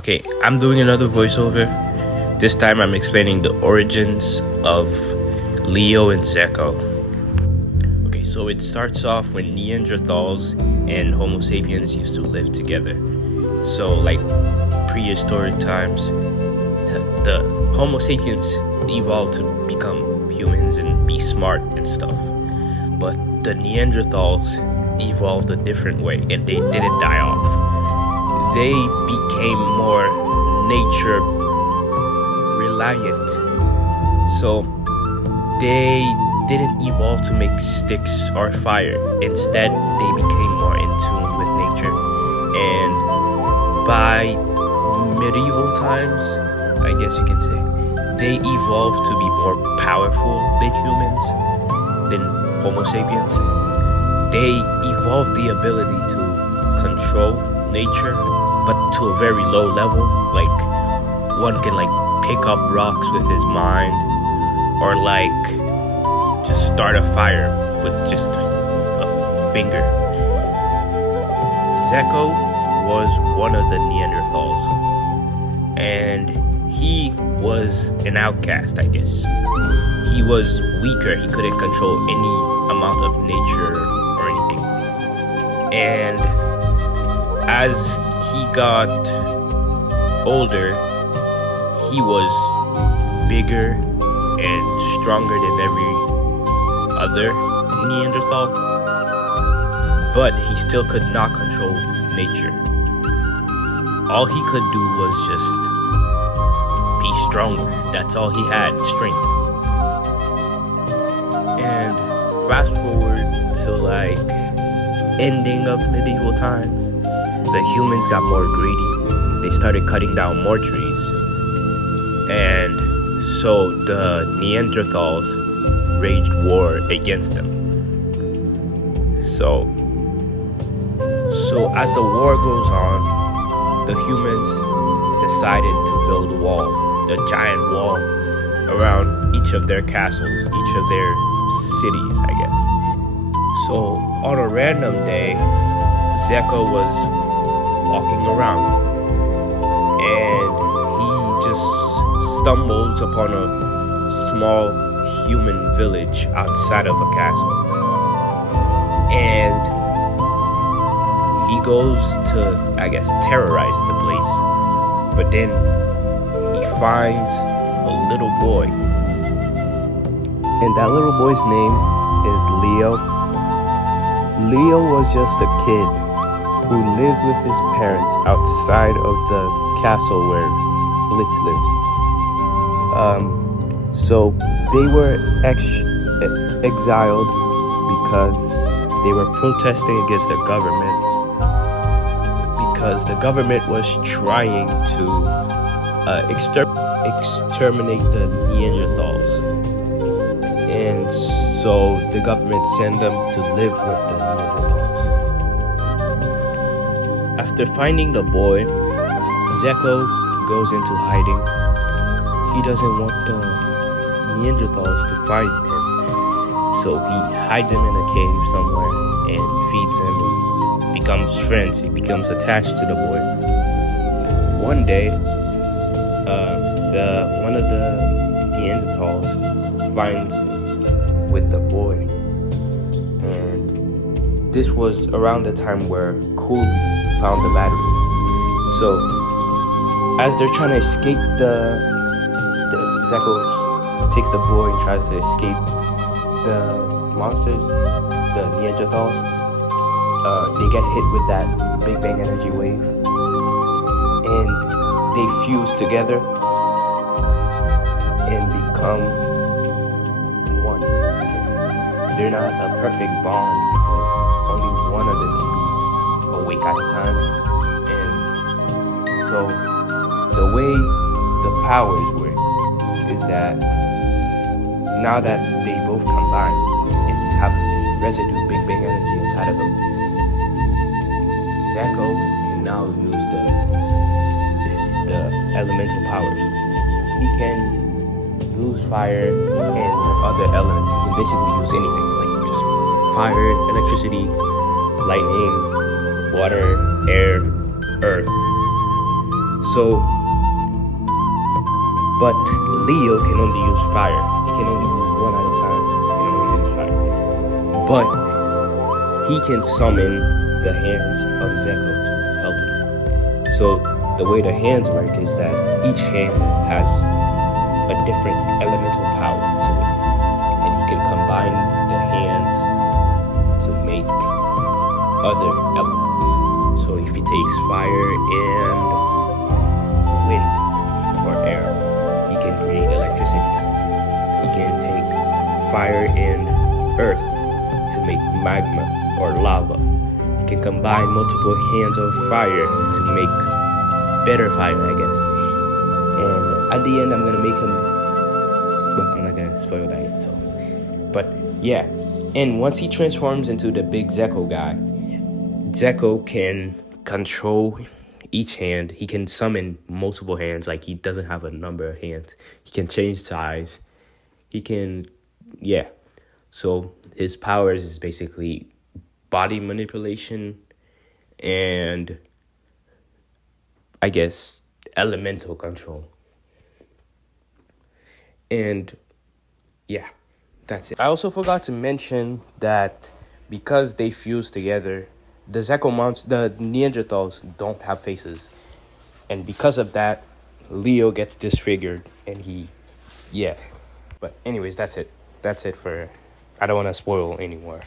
Okay, I'm doing another voiceover. This time I'm explaining the origins of Leo and Zeko. Okay, so it starts off when Neanderthals and Homo sapiens used to live together. So, like prehistoric times, the Homo sapiens evolved to become humans and be smart and stuff. But the Neanderthals evolved a different way and they didn't die off. They became more nature reliant. So they didn't evolve to make sticks or fire. Instead, they became more in tune with nature. And by medieval times, I guess you can say, they evolved to be more powerful than humans, than Homo sapiens. They evolved the ability to control nature, but to a very low level. Like, one can pick up rocks with his mind, or just start a fire with just a finger. Zeko was one of the Neanderthals, and he was an outcast, I guess. He was weaker. He couldn't control any amount of nature or anything. And as he got older, he was bigger and stronger than every other Neanderthal, but he still could not control nature. All he could do was just be stronger. That's all he had, strength. And fast forward to ending of medieval times, the humans got more greedy. They started cutting down more trees. And so the Neanderthals waged war against them. So as the war goes on, the humans decided to build a wall, a giant wall, around each of their castles, each of their cities, I guess. So on a random day, Zeko was walking around and he just stumbles upon a small human village outside of a castle, and he goes to, I guess, terrorize the place. But then he finds a little boy, and that little boy's name is Leo. Leo was just a kid who lived with his parents outside of the castle where Blitz lives. So they were exiled because they were protesting against the government, because the government was trying to exterminate the Neanderthals. And so the government sent them to live with the Neanderthals. After finding the boy, Zeko goes into hiding. He doesn't want the Neanderthals to find him. So he hides him in a cave somewhere and feeds him and becomes friends. He becomes attached to the boy. One day, one of the Neanderthals finds him with the boy. And this was around the time where Cooley found the battery. So as they're trying to escape, Zeko takes the boy and tries to escape the monsters, the Neanderthals. They get hit with that Big Bang energy wave, and they fuse together and become one. They're not a perfect bond because only one of them can be awake at a time. And so the way the powers work is that now that they both combine and have residue Big Bang energy inside of them, Zeko can now use the elemental powers. He can use fire and other elements. He can basically use anything, just fire, electricity, lightning, water, air, earth. So, but Leo can only use fire. He can only use one at a time. He can only use fire. But he can summon the hands of Zeko to help him. So the way the hands work is that each hand has a different elemental power to it. And he can combine the hands to make other elements. So if he takes fire and wind or air, he can create electricity. He can take fire and earth to make magma or lava. He can combine multiple hands of fire to make better fire, I guess. And at the end, I'm gonna make him. Well, I'm not gonna spoil that yet. So, but yeah. And once he transforms into the big Zeko guy, Zeko can control each hand. He can summon multiple hands. Like, he doesn't have a number of hands. He can change size. He can, yeah. So his powers is basically body manipulation and, I guess, elemental control. And yeah, that's it. I also forgot to mention that because they fuse together, the Zeko monsters, the Neanderthals, don't have faces. And because of that, Leo gets disfigured and yeah. But anyways, that's it. That's it for, I don't want to spoil anymore.